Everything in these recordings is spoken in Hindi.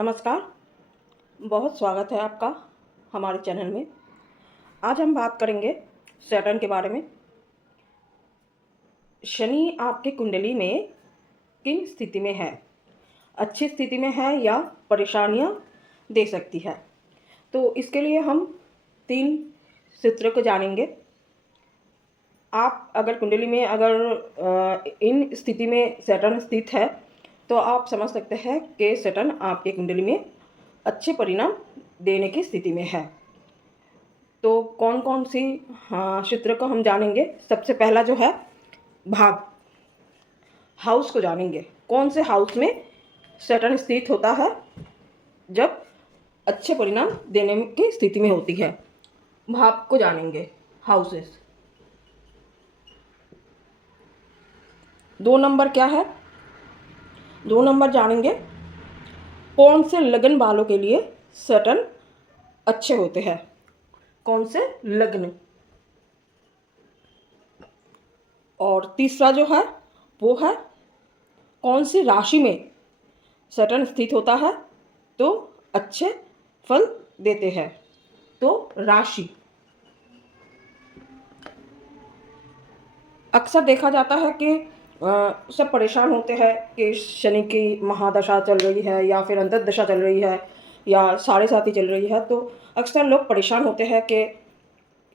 नमस्कार। बहुत स्वागत है आपका हमारे चैनल में। आज हम बात करेंगे सैटर्न के बारे में। शनि आपकी कुंडली में किन स्थिति में है, अच्छी स्थिति में है या परेशानियां दे सकती है। तो इसके लिए हम 3 सूत्र को जानेंगे। आप अगर कुंडली में इन स्थिति में सैटर्न स्थित है तो आप समझ सकते हैं कि सैटर्न आपके कुंडली में अच्छे परिणाम देने की स्थिति में है। तो कौन कौन सी सूत्र को हम जानेंगे। सबसे पहला जो है भाव, हाउस को जानेंगे। कौन से हाउस में सैटर्न स्थित होता है जब अच्छे परिणाम देने की स्थिति में होती है, भाव को जानेंगे, हाउसेस। 2 नंबर क्या है, 2 नंबर जानेंगे कौन से लग्न वालों के लिए सैटर्न अच्छे होते हैं, कौन से लग्न। और तीसरा जो है वो है कौन सी राशि में सैटर्न स्थित होता है तो अच्छे फल देते हैं। तो राशि, अक्सर देखा जाता है कि सब परेशान होते हैं कि शनि की महादशा चल रही है या फिर अंतर्दशा चल रही है या साढ़े साथी चल रही है। तो अक्सर लोग परेशान होते हैं कि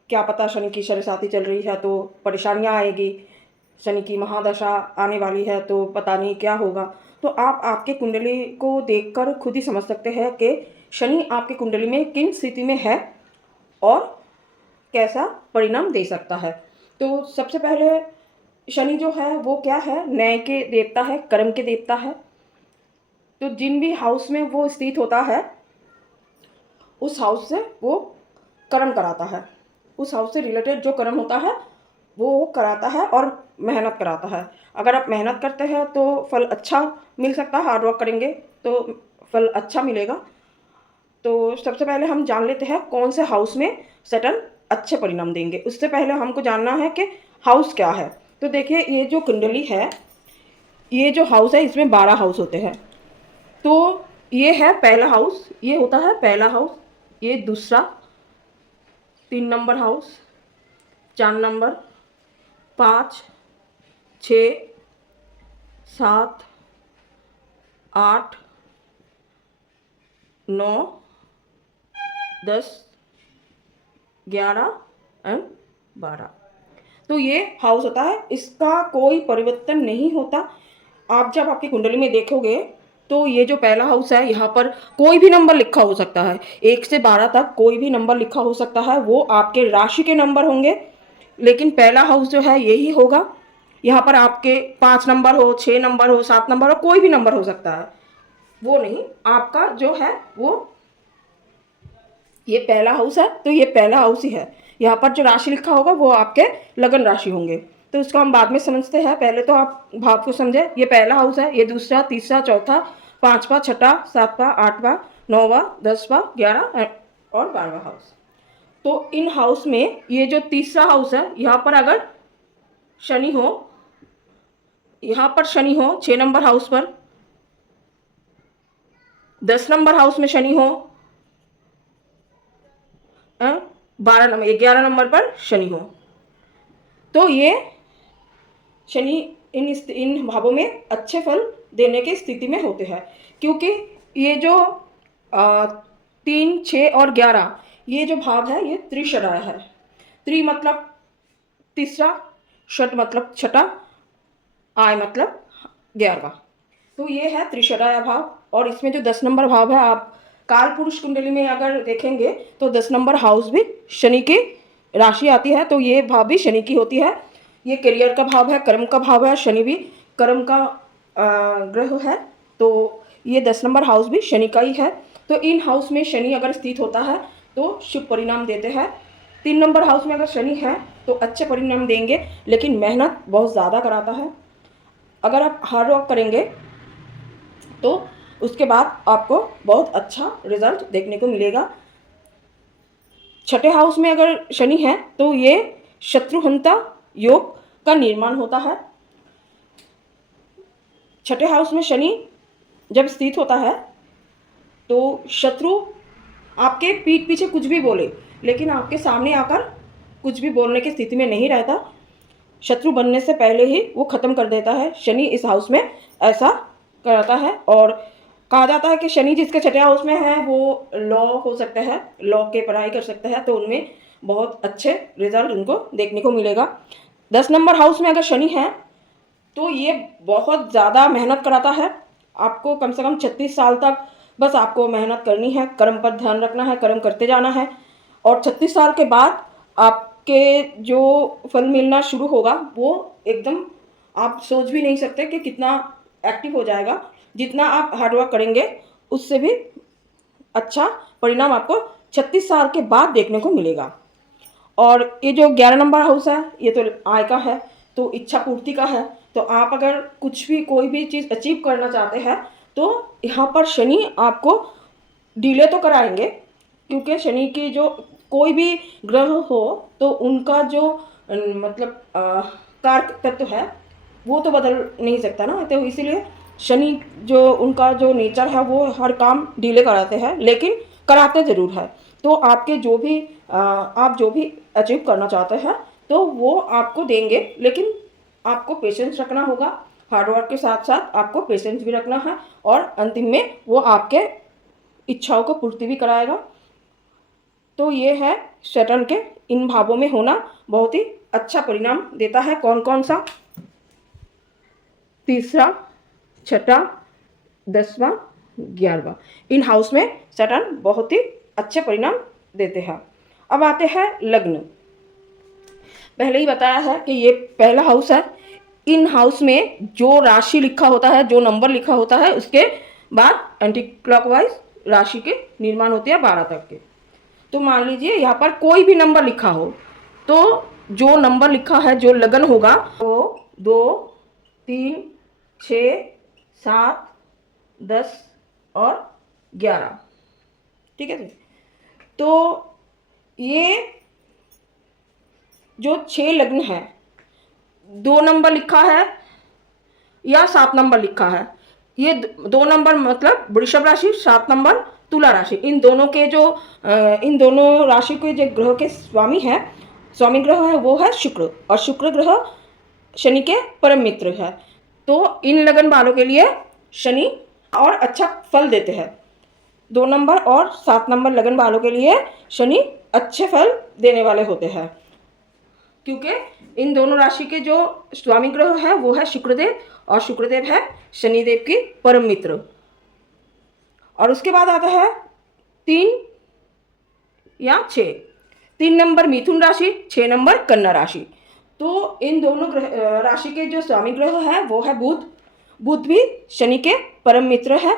क्या पता शनि की साढ़े साथी चल रही है तो परेशानियां आएगी, शनि की महादशा आने वाली है तो पता नहीं क्या होगा। तो आप आपके कुंडली को देखकर खुद ही समझ सकते हैं कि शनि आपकी कुंडली में किन स्थिति में है और कैसा परिणाम दे सकता है। तो सबसे पहले शनि जो है वो क्या है, न्याय के देवता है, कर्म के देवता है। तो जिन भी हाउस में वो स्थित होता है उस हाउस से वो कर्म कराता है, उस हाउस से रिलेटेड जो कर्म होता है वो कराता है और मेहनत कराता है। अगर आप मेहनत करते हैं तो फल अच्छा मिल सकता है, हार्ड वर्क करेंगे तो फल अच्छा मिलेगा। तो सबसे पहले हम जान लेते हैं कौन से हाउस में सैटर्न अच्छे परिणाम देंगे। उससे पहले हमको जानना है कि हाउस क्या है। तो देखिए, ये जो कुंडली है, ये जो हाउस है इसमें 12 हाउस होते हैं। तो ये है पहला हाउस, ये होता है पहला हाउस, ये दूसरा, 3 नंबर हाउस, 4 नंबर, 5, 6, 7, 8, 9, 10, 11 एंड 12। तो ये हाउस होता है, इसका कोई परिवर्तन नहीं होता। आप जब आपकी कुंडली में देखोगे तो ये जो पहला हाउस है यहाँ पर कोई भी नंबर लिखा हो सकता है, 1 से 12 तक कोई भी नंबर लिखा हो सकता है, वो आपके राशि के नंबर होंगे। लेकिन पहला हाउस जो है यही होगा। यहाँ पर आपके 5 नंबर हो, 6 नंबर हो, 7 नंबर हो, कोई भी नंबर हो सकता है, वो नहीं, आपका जो है वो ये पहला हाउस है तो ये पहला हाउस ही है। यहाँ पर जो राशि लिखा होगा वो आपके लगन राशि होंगे। तो इसको हम बाद में समझते हैं, पहले तो आप भाव को समझे। ये पहला हाउस है, ये दूसरा, तीसरा, चौथा, 5वां, 6वां, 7वां, 8वां, 9वां, 10वां, 11 और 12वां हाउस। तो इन हाउस में ये जो तीसरा हाउस है, यहाँ पर अगर शनि हो, यहाँ पर शनि हो 6 नंबर हाउस पर, 10 नंबर हाउस में शनि हो, 12 नंबर, 11 नंबर पर शनि हो, तो ये शनि इन भावों में अच्छे फल देने की स्थिति में होते हैं। क्योंकि ये जो 3, 6 और 11 ये जो भाव है ये त्रिशराय है। त्रि मतलब तीसरा, षट मतलब छठा, आय मतलब 11वां। तो ये है त्रिशराय भाव। और इसमें जो 10 नंबर भाव है, आप काल पुरुष कुंडली में अगर देखेंगे तो 10 नंबर हाउस भी शनि की राशि आती है, तो ये भाव भी शनि की होती है। ये करियर का भाव है, कर्म का भाव है, शनि भी कर्म का ग्रह है, तो ये 10 नंबर हाउस भी शनि का ही है। तो इन हाउस में शनि अगर स्थित होता है तो शुभ परिणाम देते हैं। 3 नंबर हाउस में अगर शनि है तो अच्छे परिणाम देंगे, लेकिन मेहनत बहुत ज़्यादा कराता है। अगर आप हार्ड वर्क करेंगे तो उसके बाद आपको बहुत अच्छा रिजल्ट देखने को मिलेगा। छठे हाउस में अगर शनि है तो ये शत्रुहंता योग का निर्माण होता है। छठे हाउस में शनि जब स्थित होता है तो शत्रु आपके पीठ पीछे कुछ भी बोले, लेकिन आपके सामने आकर कुछ भी बोलने की स्थिति में नहीं रहता। शत्रु बनने से पहले ही वो ख़त्म कर देता है। शनि इस हाउस में ऐसा करता है। और कहा जाता है कि शनि जिसके छठे हाउस में है वो लॉ हो सकता है, लॉ के पढ़ाई कर सकता है, तो उनमें बहुत अच्छे रिजल्ट उनको देखने को मिलेगा। 10 नंबर हाउस में अगर शनि है तो ये बहुत ज़्यादा मेहनत कराता है आपको। कम से कम 36 साल तक बस आपको मेहनत करनी है, कर्म पर ध्यान रखना है, कर्म करते जाना है। और 36 साल के बाद आपके जो फल मिलना शुरू होगा वो एकदम आप सोच भी नहीं सकते कि कितना एक्टिव हो जाएगा। जितना आप हार्डवर्क करेंगे उससे भी अच्छा परिणाम आपको 36 साल के बाद देखने को मिलेगा। और ये जो 11 नंबर हाउस है ये तो आय का है, तो इच्छा पूर्ति का है। तो आप अगर कुछ भी कोई भी चीज़ अचीव करना चाहते हैं तो यहाँ पर शनि आपको डिले तो कराएंगे, क्योंकि शनि की जो कोई भी ग्रह हो तो उनका जो मतलब कारक तत्व है वो तो बदल नहीं सकता ना। तो इसीलिए शनि जो उनका जो नेचर है वो हर काम डिले कराते हैं, लेकिन कराते ज़रूर है। तो आपके जो भी आप जो भी अचीव करना चाहते हैं तो वो आपको देंगे, लेकिन आपको पेशेंस रखना होगा। हार्डवर्क के साथ साथ आपको पेशेंस भी रखना है, और अंतिम में वो आपके इच्छाओं को पूर्ति भी कराएगा। तो ये है सैटर्न के इन भावों में होना बहुत ही अच्छा परिणाम देता है। कौन कौन सा? तीसरा, छठा, 10वां, 11वां, इन हाउस में सैटर्न बहुत ही अच्छे परिणाम देते हैं। अब आते हैं लग्न। पहले ही बताया है कि ये पहला हाउस है। इन हाउस में जो राशि लिखा होता है, जो नंबर लिखा होता है, उसके बाद एंटी क्लॉकवाइज राशि के निर्माण होते हैं 12 तक के। तो मान लीजिए यहाँ पर कोई भी नंबर लिखा हो, तो जो नंबर लिखा है जो लगन होगा वो 2, 3, 6, 7, 10 और 11। ठीक है जी। तो ये जो 6 लग्न है, 2 नंबर लिखा है या 7 नंबर लिखा है, ये 2 नंबर मतलब वृषभ राशि, 7 नंबर तुला राशि, इन दोनों के जो इन दोनों राशि के जो ग्रह के स्वामी है, स्वामी ग्रह है वो है शुक्र, और शुक्र ग्रह शनि के परम मित्र है। तो इन लगन वालों के लिए शनि और अच्छा फल देते हैं। 2 नंबर और 7 नंबर लगन वालों के लिए शनि अच्छे फल देने वाले होते हैं, क्योंकि इन दोनों राशि के जो स्वामी ग्रह है वो है शुक्रदेव, और शुक्रदेव है शनिदेव की परम मित्र। और उसके बाद आता है 3 या 6। 3 नंबर मिथुन राशि, 6 नंबर कन्या राशि। तो इन दोनों ग्रह राशि के जो स्वामी ग्रह है वो है बुध। बुध भी शनि के परम मित्र है।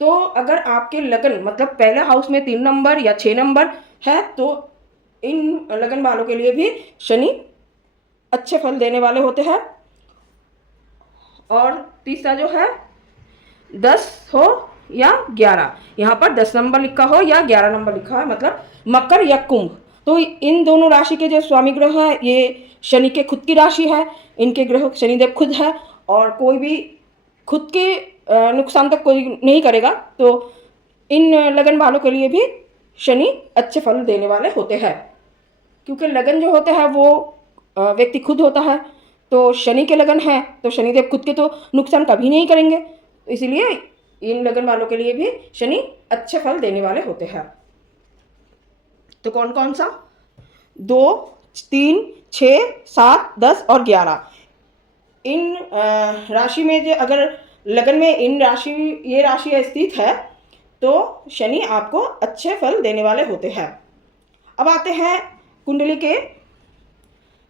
तो अगर आपके लगन मतलब पहले हाउस में 3 नंबर या 6 नंबर है तो इन लगन वालों के लिए भी शनि अच्छे फल देने वाले होते हैं। और तीसरा जो है 10 हो या 11, यहाँ पर 10 नंबर लिखा हो या 11 नंबर लिखा है, मतलब मकर या कुंभ। तो इन दोनों राशि के जो स्वामी ग्रह है ये शनि के खुद की राशि है, इनके ग्रह शनिदेव खुद है, और कोई भी खुद के नुकसान तक कोई नहीं करेगा। तो इन लगन वालों के लिए भी शनि अच्छे फल देने वाले होते हैं, क्योंकि लगन जो होते हैं वो व्यक्ति खुद होता है। तो शनि के लगन है तो शनिदेव खुद के तो नुकसान कभी नहीं करेंगे, इसीलिए इन लगन वालों के लिए भी शनि अच्छे फल देने वाले होते हैं। तो कौन कौन सा? 2, 3, 6, 7, 10 और 11, इन राशि में जो अगर लगन में ये राशि स्थित है तो शनि आपको अच्छे फल देने वाले होते हैं। अब आते हैं कुंडली के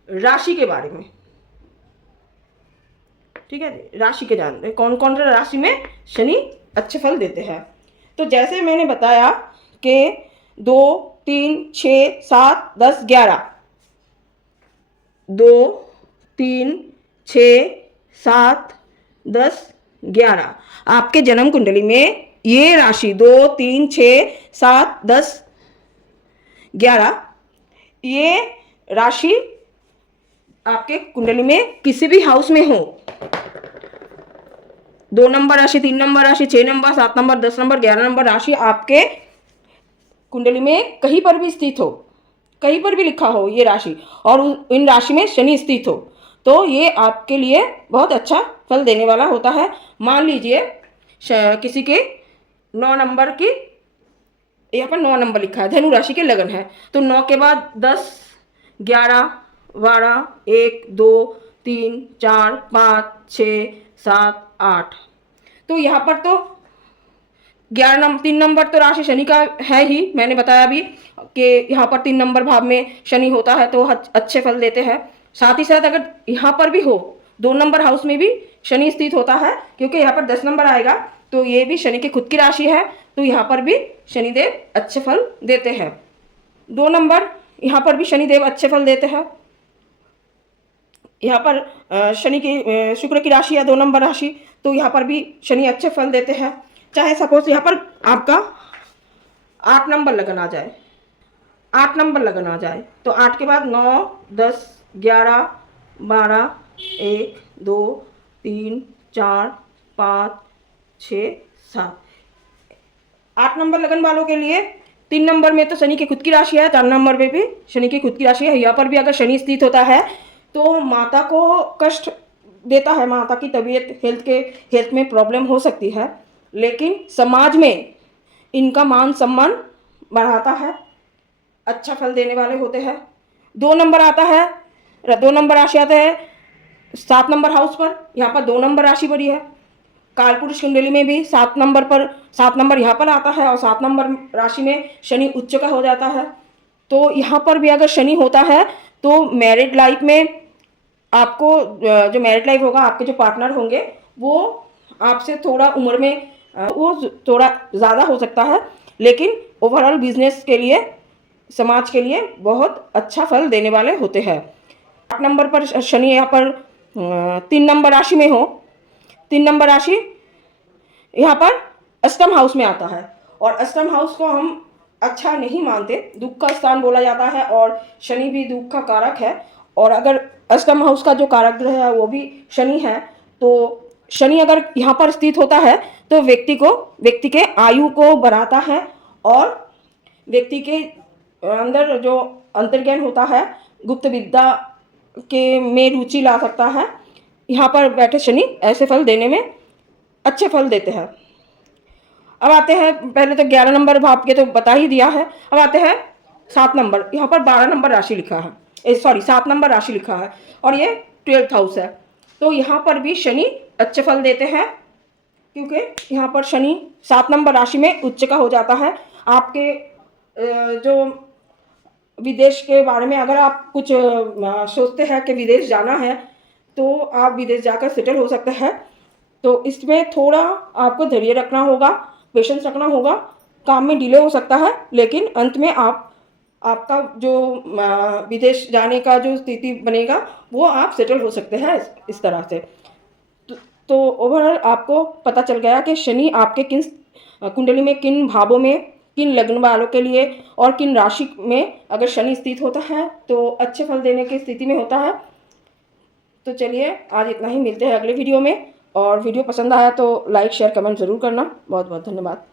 राशि के बारे में। ठीक है, राशि के जान कौन कौन सा राशि में शनि अच्छे फल देते हैं। तो जैसे मैंने बताया कि 2, 3, 6, 7, 10, 11, 2, 3, 6, 7, 10, 11 आपके जन्म कुंडली में ये राशि 2, 3, 6, 7, 10, 11 ये राशि आपके कुंडली में किसी भी हाउस में हो, 2 नंबर राशि, 3 नंबर राशि, 6 नंबर, 7 नंबर, 10 नंबर, 11 नंबर राशि आपके कुंडली में कहीं पर भी स्थित हो, कहीं पर भी लिखा हो ये राशि, और इन राशि में शनि स्थित हो, तो ये आपके लिए बहुत अच्छा फल देने वाला होता है। मान लीजिए किसी के 9 नंबर की, यहाँ पर 9 नंबर लिखा है, धनु राशि के लगन है, तो 9 के बाद 10, 11, 12, 1, 2, 3, 4, 5, 6, 7, 8, तो यहाँ पर तो 3 नंबर तो राशि शनि का है ही, मैंने बताया अभी कि यहाँ पर 3 नंबर भाव में शनि होता है तो अच्छे फल देते हैं। साथ ही साथ अगर यहाँ पर भी हो, 2 नंबर हाउस में भी शनि स्थित होता है, क्योंकि यहाँ पर 10 नंबर आएगा, तो ये भी शनि की खुद की राशि है, तो यहाँ पर भी शनिदेव अच्छे फल देते हैं। 2 नंबर यहाँ पर भी शनिदेव अच्छे फल देते हैं। यहाँ पर शनि की शुक्र की राशि है 2 नंबर राशि, तो यहाँ पर भी शनि अच्छे फल देते हैं। चाहे सपोज यहाँ पर आपका 8 नंबर लगन आ जाए, 8 नंबर लगन आ जाए, तो 8 के बाद 9, 10, 11, 12, 1, 2, 3, 4, 5, 6, 7, 8 नंबर लगन वालों के लिए 3 नंबर में तो शनि की खुद की राशि है, 4 नंबर में भी शनि की खुद की राशि है। यहाँ पर भी अगर शनि स्थित होता है तो माता को कष्ट देता है, माता की तबीयत हेल्थ में प्रॉब्लम हो सकती है, लेकिन समाज में इनका मान सम्मान बढ़ाता है, अच्छा फल देने वाले होते हैं। 2 नंबर आता है, 2 नंबर राशि आता है 7 नंबर हाउस पर, यहाँ पर 2 नंबर राशि बड़ी है। कालपुरुष कुंडली में भी 7 नंबर पर, 7 नंबर यहाँ पर आता है और 7 नंबर राशि में शनि उच्च का हो जाता है। तो यहाँ पर भी अगर शनि होता है तो मैरिड लाइफ में आपको जो मैरिड लाइफ होगा, आपके जो पार्टनर होंगे वो आपसे थोड़ा उम्र में वो थोड़ा ज़्यादा हो सकता है, लेकिन ओवरऑल बिजनेस के लिए, समाज के लिए बहुत अच्छा फल देने वाले होते हैं। 8 नंबर पर शनि यहाँ पर 3 नंबर राशि में हो, 3 नंबर राशि यहाँ पर अष्टम हाउस में आता है, और अष्टम हाउस को हम अच्छा नहीं मानते, दुख का स्थान बोला जाता है, और शनि भी दुख का कारक है, और अगर अष्टम हाउस का जो कारक ग्रह है वो भी शनि है, तो शनि अगर यहाँ पर स्थित होता है तो व्यक्ति के आयु को बढ़ाता है, और व्यक्ति के अंदर जो अंतर्ज्ञान होता है, गुप्त विद्या के में रुचि ला सकता है। यहाँ पर बैठे शनि ऐसे फल देने में अच्छे फल देते हैं। अब आते हैं, पहले तो 11 नंबर भाव के तो बता ही दिया है, अब आते हैं 7 नंबर। यहाँ पर 12 नंबर राशि लिखा है, 7 नंबर राशि लिखा है, और ये 12th हाउस है, तो यहाँ पर भी शनि अच्छे फल देते हैं, क्योंकि यहाँ पर शनि 7 नंबर राशि में उच्च का हो जाता है। आपके जो विदेश के बारे में अगर आप कुछ सोचते हैं कि विदेश जाना है, तो आप विदेश जाकर सेटल हो सकते हैं, तो इसमें थोड़ा आपको धैर्य रखना होगा, पेशेंस रखना होगा, काम में डिले हो सकता है, लेकिन अंत में आपका जो विदेश जाने का जो स्थिति बनेगा वो आप सेटल हो सकते हैं इस तरह से। तो ओवरऑल आपको पता चल गया कि शनि आपके किन कुंडली में, किन भावों में, किन लग्न वालों के लिए और किन राशि में अगर शनि स्थित होता है तो अच्छे फल देने की स्थिति में होता है। तो चलिए आज इतना ही, मिलते हैं अगले वीडियो में, और वीडियो पसंद आया तो लाइक शेयर कमेंट ज़रूर करना। बहुत बहुत धन्यवाद।